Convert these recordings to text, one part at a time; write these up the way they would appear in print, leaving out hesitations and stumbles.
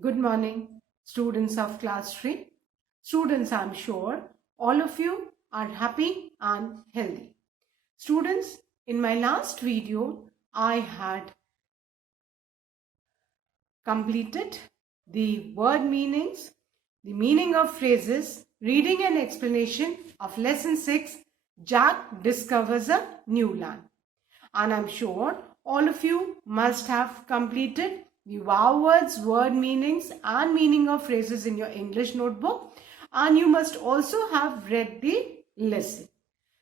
Good morning, students of class 3. Students, I'm sure all of you are happy and healthy. Students, in my last video, I had completed the word meanings, the meaning of phrases, reading and explanation of lesson 6, Jack Discovers a New Land. And I'm sure all of you must have completed the wow words, word meanings and meaning of phrases in your English notebook, and you must also have read the lesson.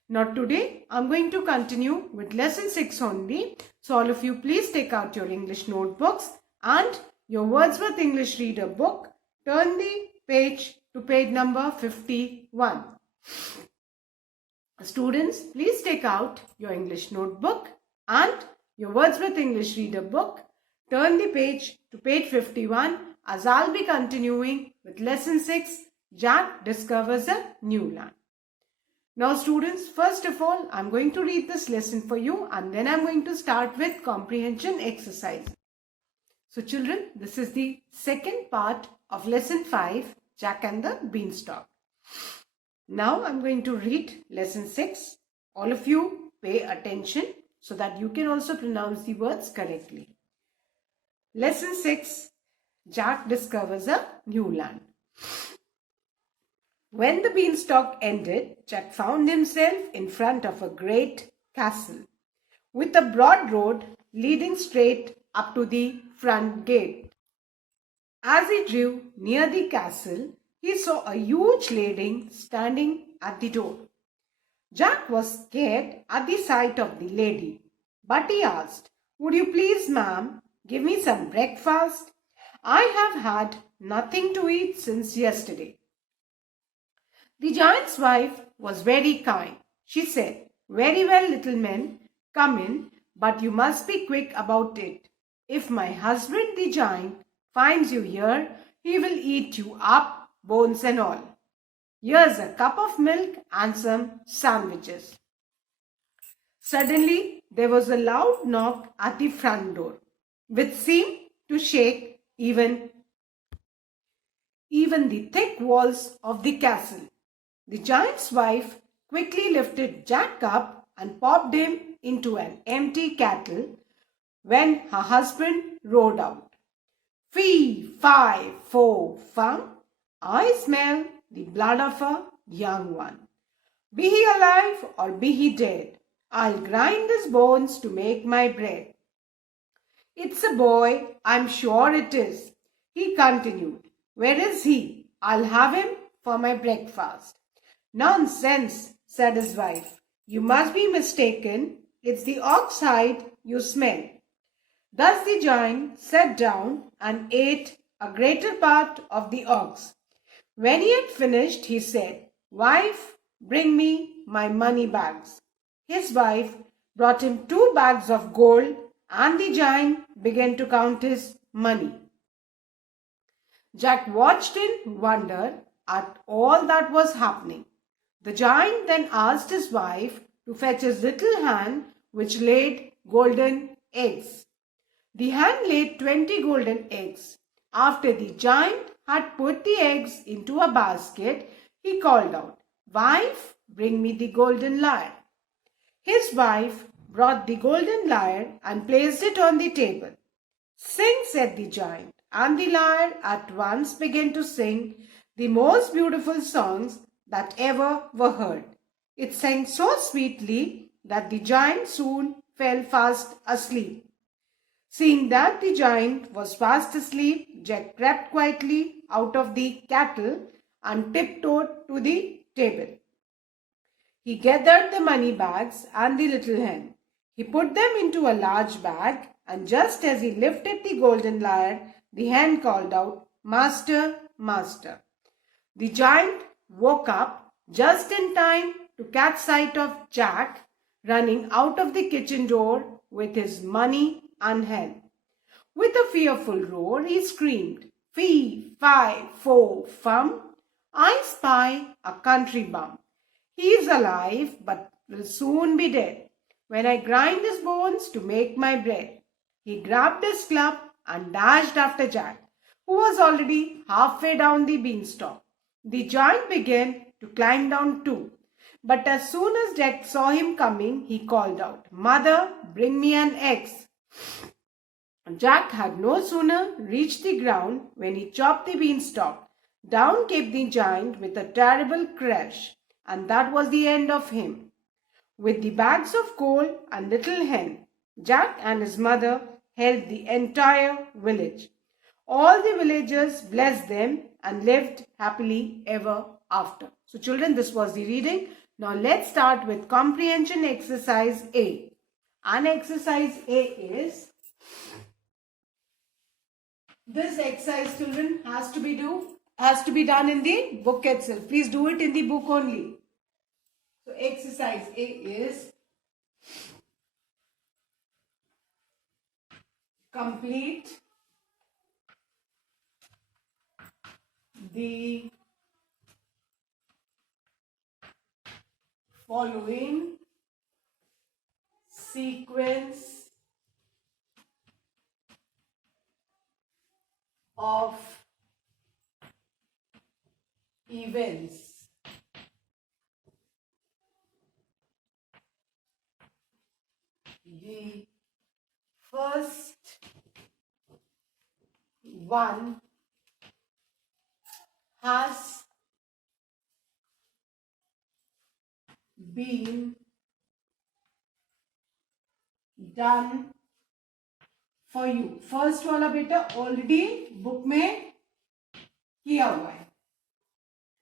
Now today I'm going to continue with lesson 6 only. So all of you please take out your English notebooks and your Wordsworth English Reader book. Turn the page to page number 51. Students, please take out your English notebook and your Wordsworth English Reader book. Turn the page to page 51 as I'll be continuing with lesson 6, Jack Discovers a New Land. Now students, first of all, I'm going to read this lesson for you and then I'm going to start with comprehension exercise. So children, this is the second part of lesson 5, Jack and the Beanstalk. Now I'm going to read lesson 6. All of you pay attention so that you can also pronounce the words correctly. Lesson 6, Jack Discovers a New Land. When the beanstalk ended, Jack found himself in front of a great castle with a broad road leading straight up to the front gate. As he drew near the castle, he saw a huge lady standing at the door. Jack was scared at the sight of the lady, but he asked, "Would you please, ma'am, give me some breakfast? I have had nothing to eat since yesterday." The giant's wife was very kind. She said, "Very well, little man, come in, but you must be quick about it. If my husband, the giant, finds you here, he will eat you up, bones and all. Here's a cup of milk and some sandwiches." Suddenly, there was a loud knock at the front door, which seemed to shake even the thick walls of the castle. The giant's wife quickly lifted Jack up and popped him into an empty kettle when her husband roared out, "Fee, fi, fo, fum, I smell the blood of a young one. Be he alive or be he dead, I'll grind his bones to make my bread." "It's a boy, I'm sure it is," he continued. "Where is he? I'll have him for my breakfast." "Nonsense," said his wife. "You must be mistaken. It's the ox hide you smell." Thus the giant sat down and ate a greater part of the ox. When he had finished, he said, "Wife, bring me my money bags." His wife brought him 2 bags of gold, and the giant began to count his money. Jack watched in wonder at all that was happening. The giant then asked his wife to fetch his little hen, which laid golden eggs. The hen laid 20 golden eggs. After the giant had put the eggs into a basket, he called out, "Wife, bring me the golden lyre." His wife brought the golden lyre and placed it on the table. "Sing," said the giant, and the lyre at once began to sing the most beautiful songs that ever were heard. It sang so sweetly that the giant soon fell fast asleep. Seeing that the giant was fast asleep, Jack crept quietly out of the kettle and tiptoed to the table. He gathered the money bags and the little hen. He put them into a large bag, and just as he lifted the golden lyre, the hen called out, "Master, master." The giant woke up just in time to catch sight of Jack running out of the kitchen door with his money and hen. With a fearful roar, he screamed, "Fee, fi, fo, fum, I spy a country bum. He is alive but will soon be dead when I grind his bones to make my bread." He grabbed his club and dashed after Jack. who was already halfway down the beanstalk. The giant began to climb down too. But as soon as Jack saw him coming, he called out, "Mother, bring me an egg." Jack had no sooner reached the ground when he chopped the beanstalk. Down came the giant with a terrible crash, and that was the end of him. With the bags of coal and little hen, Jack and his mother helped the entire village. All the villagers blessed them and lived happily ever after. So children, this was the reading. Now let's start with Comprehension Exercise A. And exercise A is, this exercise, children, has to be done in the book itself. Please do it in the book only. So exercise A is, complete the following sequence of events. The first one has been done for you. First वाला बेटा already book में किया हुआ है.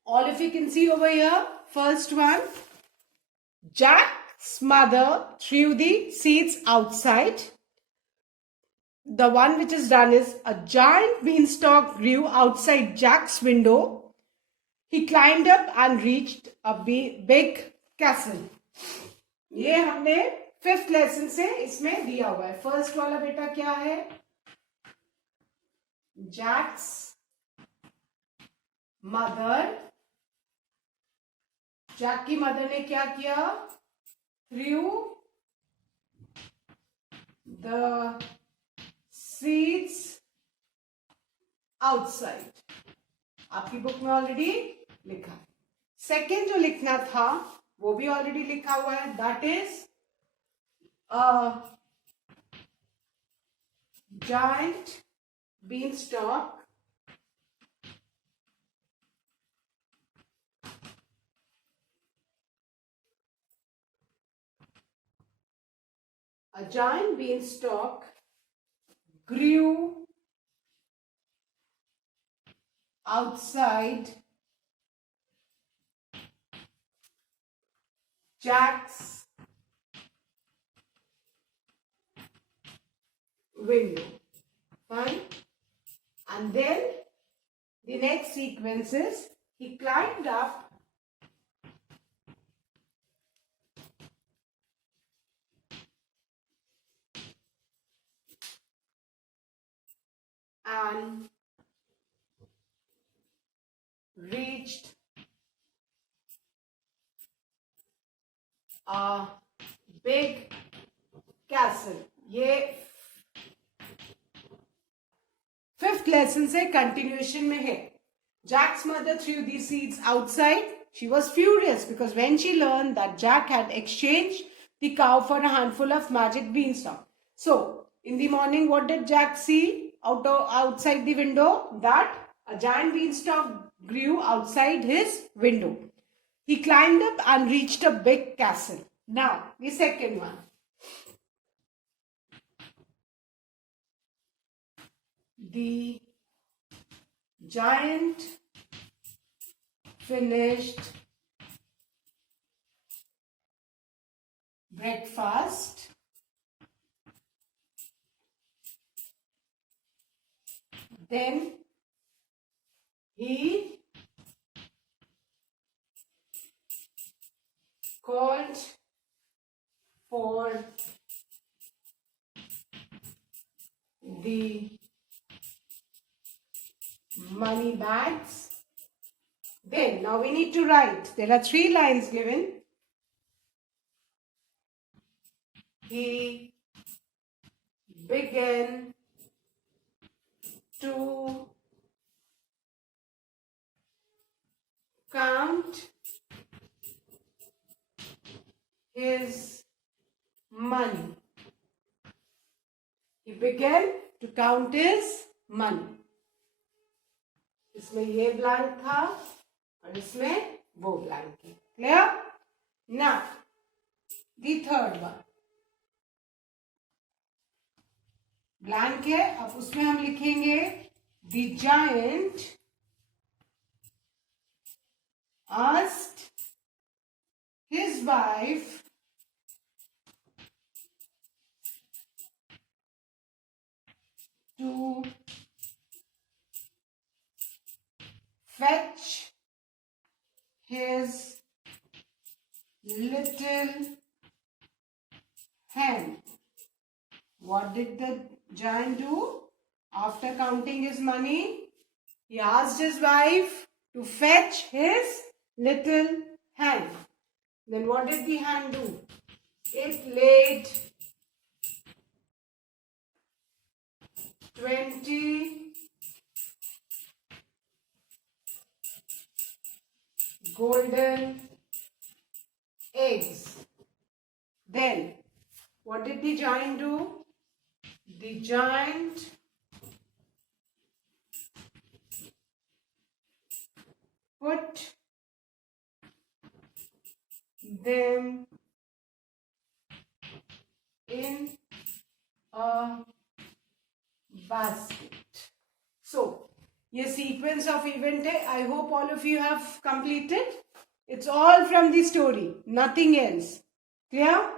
All of you can see over here. First one, Jack's mother threw the seeds outside. The one which is done is, a giant beanstalk grew outside Jack's window. He climbed up and reached a big castle. ये हमने 5th lesson से इसमें दिया हुआ है. First वाला बेटा क्या है? Jack's mother. जैक की मदर ने क्या किया? Through the seeds outside. आपकी बुक में ऑलरेडी लिखा है. सेकेंड जो लिखना था वो भी ऑलरेडी लिखा हुआ है. That is giant beanstalk grew outside Jack's window. Fine. And then the next sequence is, he climbed up and reached a big castle. ये 5th लेसन से कंटिन्यूएशन में है. Jack's mother threw the seeds outside. She was furious because when she learned that Jack had exchanged the cow for a handful of magic beanstalk. So, in the morning, what did Jack see outside the window? That a giant beanstalk grew outside his window. He climbed up and reached a big castle. Now, the second one. The giant finished breakfast. Then he called for the money bags. Then, now we need to write. There are 3 lines given. He began to began to count his money. इसमें ये blank था और इसमें वो blank है. Clear? Now, the third one. Blank है, अब उसमें हम लिखेंगे the giant asked his wife to fetch his little hen. What did the giant do? After counting his money, he asked his wife to fetch his little hen. Then what did the hen do? It laid 20 golden eggs. Then what did the giant do? The giant put them in a basket. So, ये sequence of event है. I hope all of you have completed. It's all from the story, nothing else. Clear?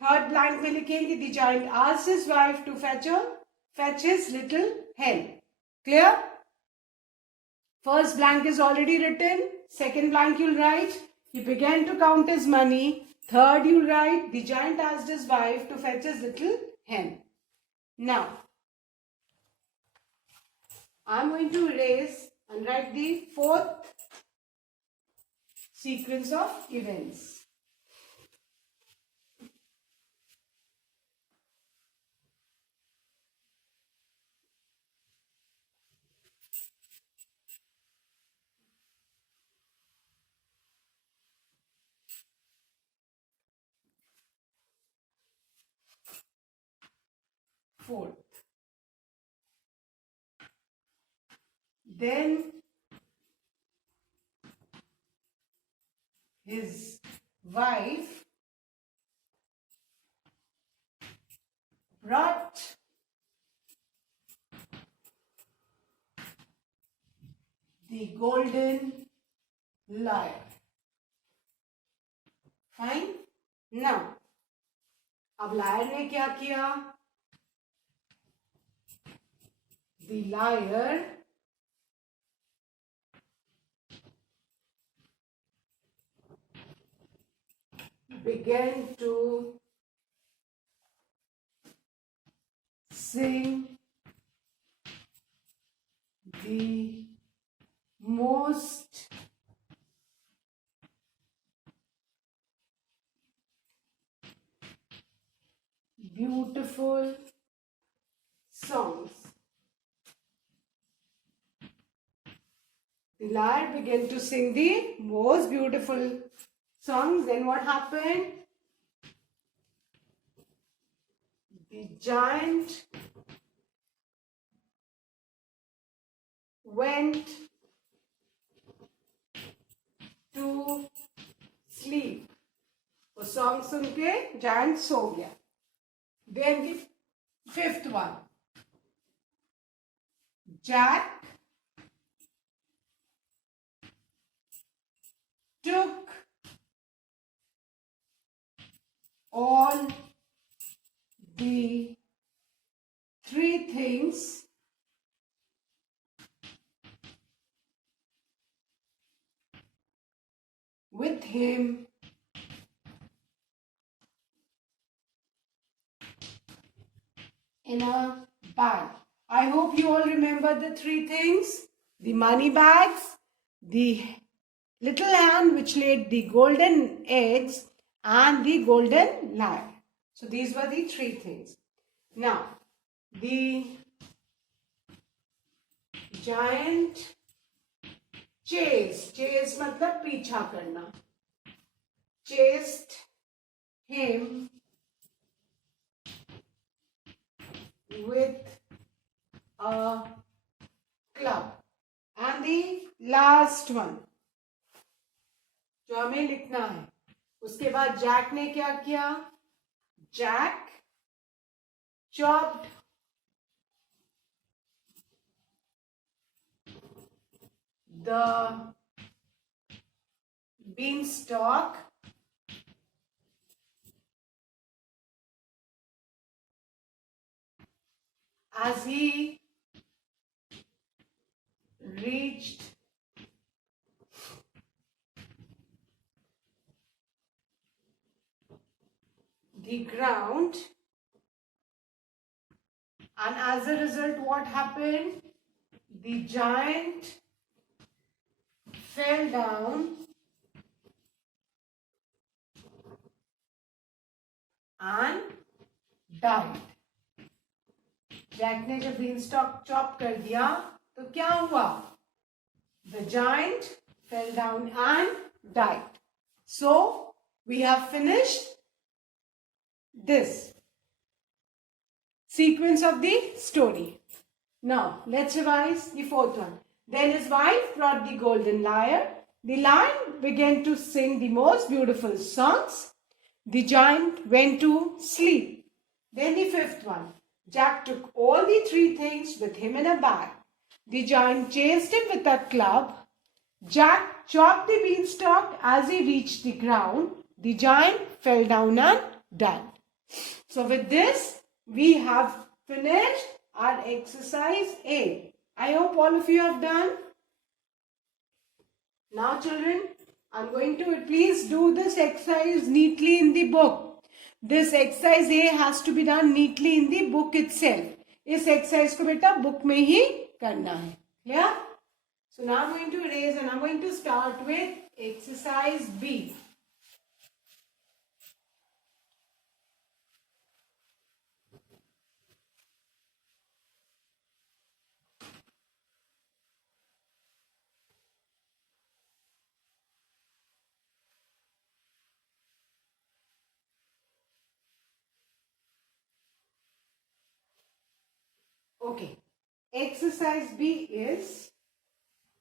Third blank में लिखेंगे the giant asked his wife to fetch his little hen. Clear? First blank is already written. Second blank you'll write he began to count his money. Third you'll write the giant asked his wife to fetch his little hen. Now, I'm going to erase and write the fourth sequence of events. Fourth. Then his wife brought the golden lyre. Fine. Now, अब lawyer ने क्या किया? The lyre began to sing the most beautiful songs. The lyre began to sing the most beautiful songs. Then what happened? The giant went to sleep. वो song सुन के giant सो गया. Then the fifth one. Jack took all the three things with him in a bag. I hope you all remember the three things. The money bags, the little hen which laid the golden eggs, and the golden lyre. So these were the three things. Now, the giant chased मतलब पीछा करना, chased him with a club. And the last one जो हमें लिखना है, उसके बाद Jack ने क्या किया? Jack chopped the beanstalk as he reached the ground, and as a result, what happened? The giant fell down and died. Jack ने जब बीनस्टॉक चॉप कर दिया तो क्या हुआ? The giant fell down and died. So we have finished this sequence of the story. Now let's revise the fourth one. Then his wife brought the golden lyre. The lion began to sing the most beautiful songs. The giant went to sleep. Then the fifth one. Jack took all the three things with him in a bag. The giant chased him with a club. Jack chopped the beanstalk as he reached the ground. The giant fell down and died. So with this, we have finished our exercise A. I hope all of you have done. Now children, I'm going to please do this exercise neatly in the book. This exercise A has to be done neatly in the book itself. इस exercise को बेटा book में ही करना है. Clear? So now I'm going to erase and I'm going to start with exercise B. Okay, exercise B is,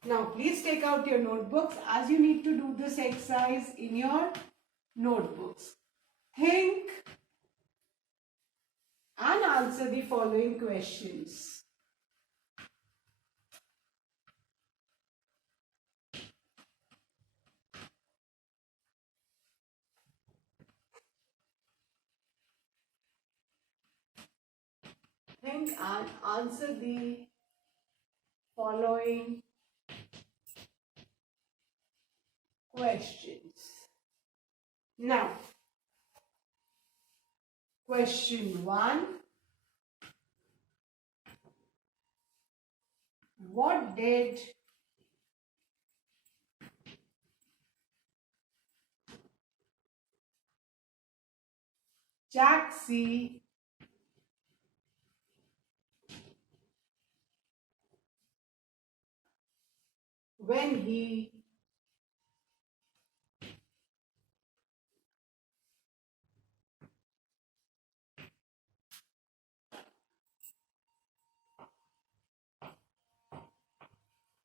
now please take out your notebooks as you need to do this exercise in your notebooks. Think and answer the following questions. Think and answer the following questions. Now, question 1. What did Jack see when he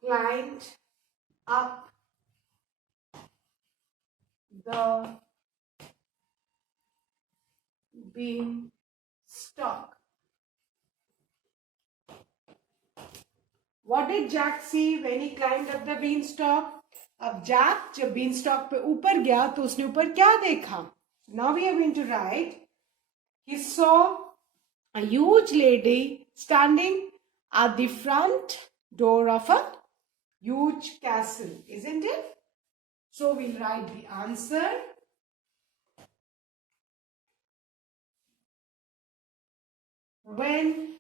climbed up the beanstalk? What did Jack see when he climbed up the beanstalk? अब Jack जब beanstalk पे ऊपर गया तो उसने ऊपर क्या देखा? Now we are going to write. He saw a huge lady standing at the front door of a huge castle, isn't it? So we'll write the answer. When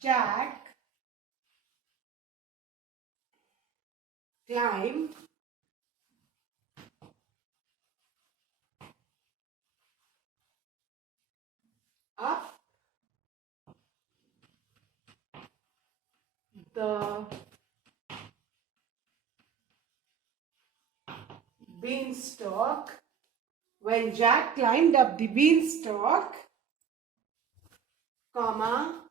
Jack climbed up the beanstalk, when Jack climbed up the beanstalk, comma,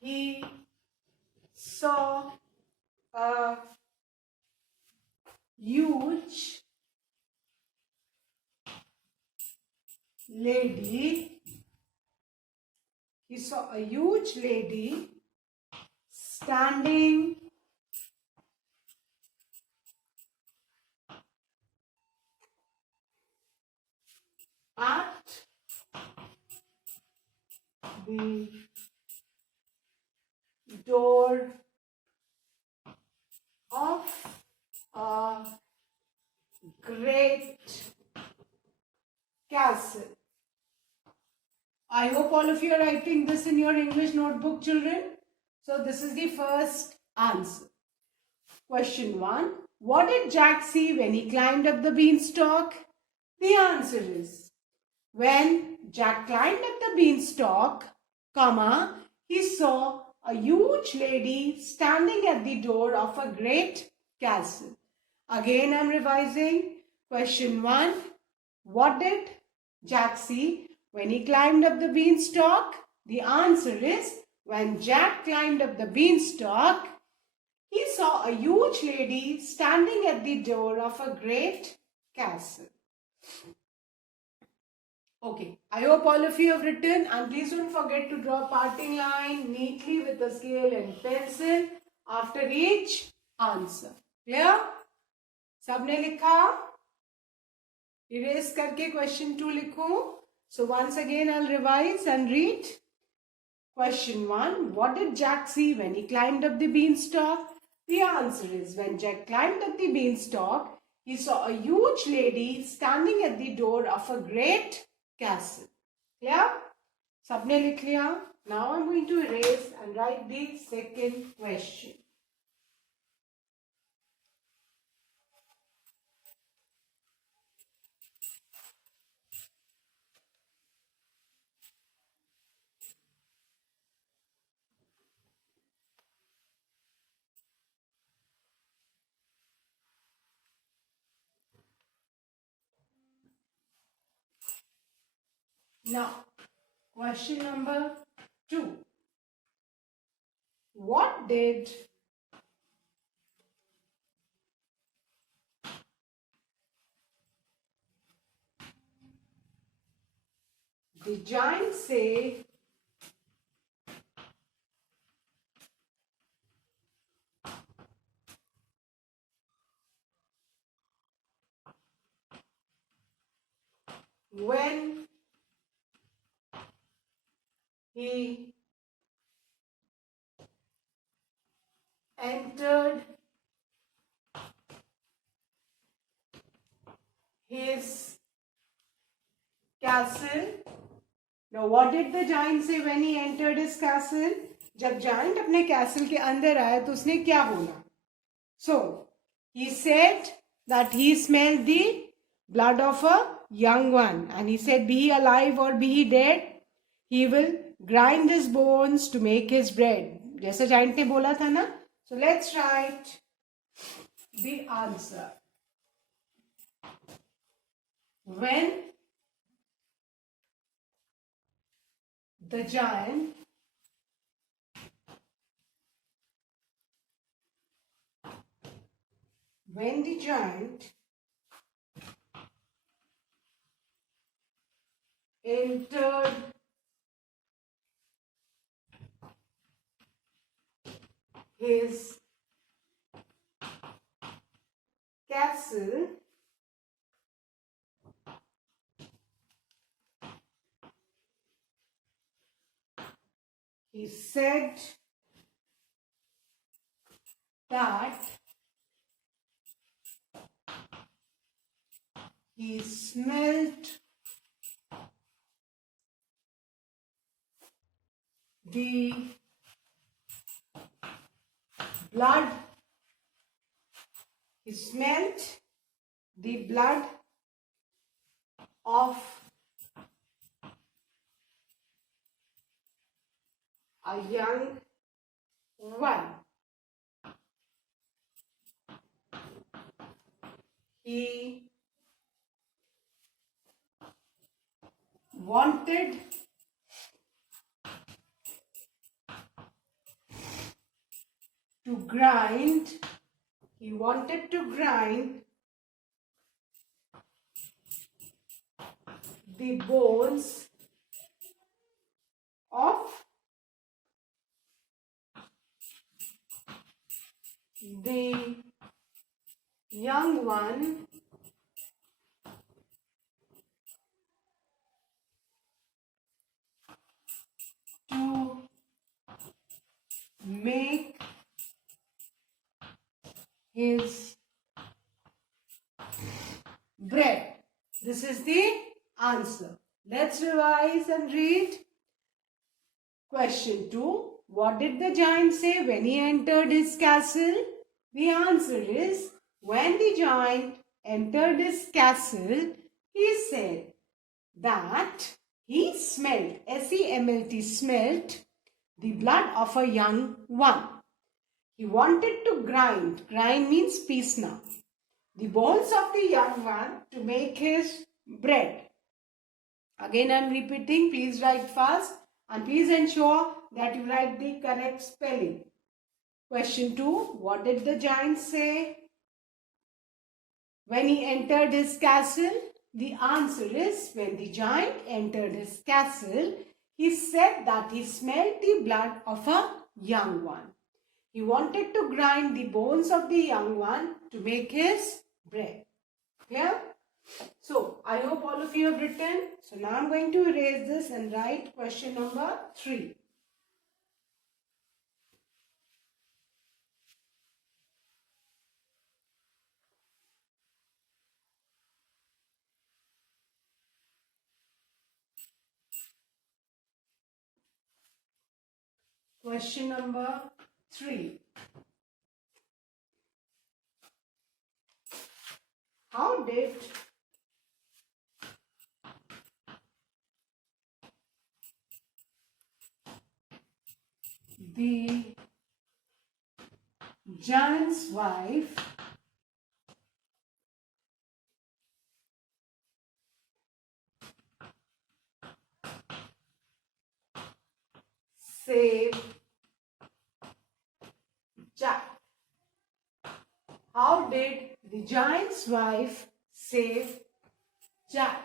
he saw a huge lady. He saw a huge lady standing at the door of a great castle. I hope all of you are writing this in your English notebook, children. So this is the first answer. Question 1. What did Jack see when he climbed up the beanstalk? The answer is, when Jack climbed up the beanstalk, comma, he saw a huge lady standing at the door of a great castle. Again, I am revising. Question 1. What did Jack see when he climbed up the beanstalk? The answer is, when Jack climbed up the beanstalk, he saw a huge lady standing at the door of a great castle. Okay, I hope all of you have written, and please don't forget to draw a parting line neatly with a scale and pencil after each answer. Clear? सबने लिखा? Erase करके question 2 लिखो. So once again I'll revise and read. Question 1. What did Jack see when he climbed up the beanstalk? The answer is, when Jack climbed up the beanstalk, he saw a huge lady standing at the door of a great castle. Clear? सबने लिख लिया? Now I'm going to erase and write the second question. Now, question number 2. What did the giant say when he entered his castle? Now, what did the giant say when he entered his castle? जब giant अपने castle के अंदर आया तो उसने क्या बोला? So, he said that he smelled the blood of a young one, and he said, be he alive or be he dead, he will grind his bones to make his bread. जैसा giant ने बोला था ना? So let's write the answer. When the giant entered his castle, he said that he smelt the blood. He smelt the blood of a young one. He wanted to grind. He wanted to grind the bones of the young one to make his bread. This is the answer. Let's revise and read. Question 2. What did the giant say when he entered his castle? The answer is, when the giant entered his castle, he said that he smelt, S-E-M-L-T, smelt the blood of a young one. He wanted to grind means piece now, the bones of the young one to make his bread. Again I am repeating, please write fast and please ensure that you write the correct spelling. Question 2. What did the giant say when he entered his castle? The answer is, when the giant entered his castle, he said that he smelled the blood of a young one. He wanted to grind the bones of the young one to make his bread. Clear? So, I hope all of you have written. So, now I am going to erase this and write question number 3. Question number 3. How did the giant's wife save Jack? How did the giant's wife save Jack?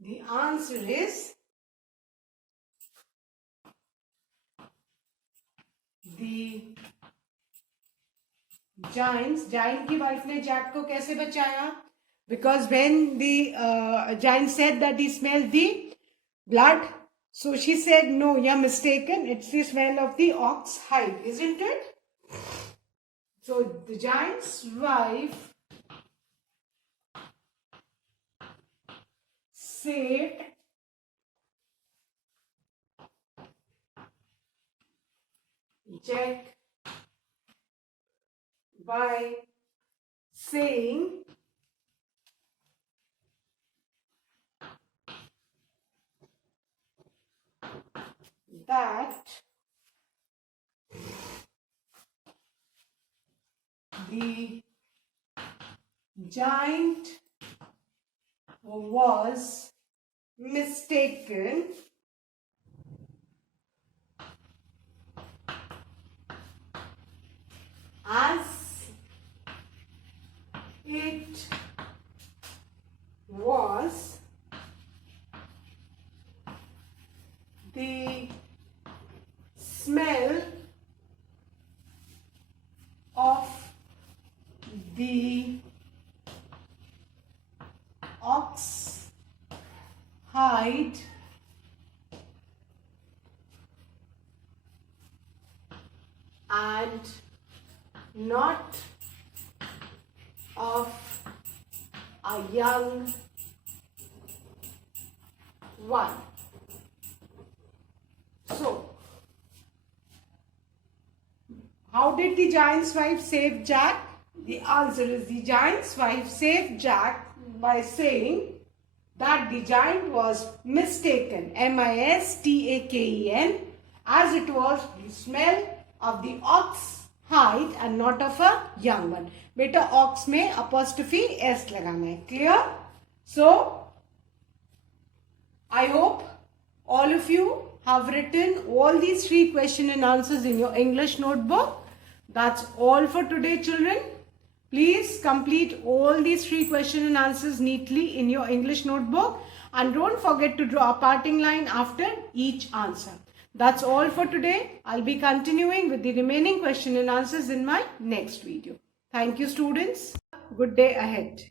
The answer is, the giant की wife ने Jack को कैसे बचाया? Because when the giant said that he smelled the blood, so she said, no, you're mistaken. It's the smell of the ox hide, isn't it? So the giant's wife saved Jack by saying that the giant was mistaken as it was the smell of the ox hide and not of a young one. So, how did the giant's wife save Jack? The answer is, the giant's wife saved Jack by saying that the giant was mistaken, M-I-S-T-A-K-E-N, as it was the smell of the ox hide and not of a young one. Beta, ox में apostrophe s लगाना है. Clear? So, I hope all of you have written all these 3 question and answers in your English notebook. That's all for today, children. Please complete all these 3 question and answers neatly in your English notebook, and don't forget to draw a parting line after each answer. That's all for today. I'll be continuing with the remaining question and answers in my next video. Thank you, students. Good day ahead.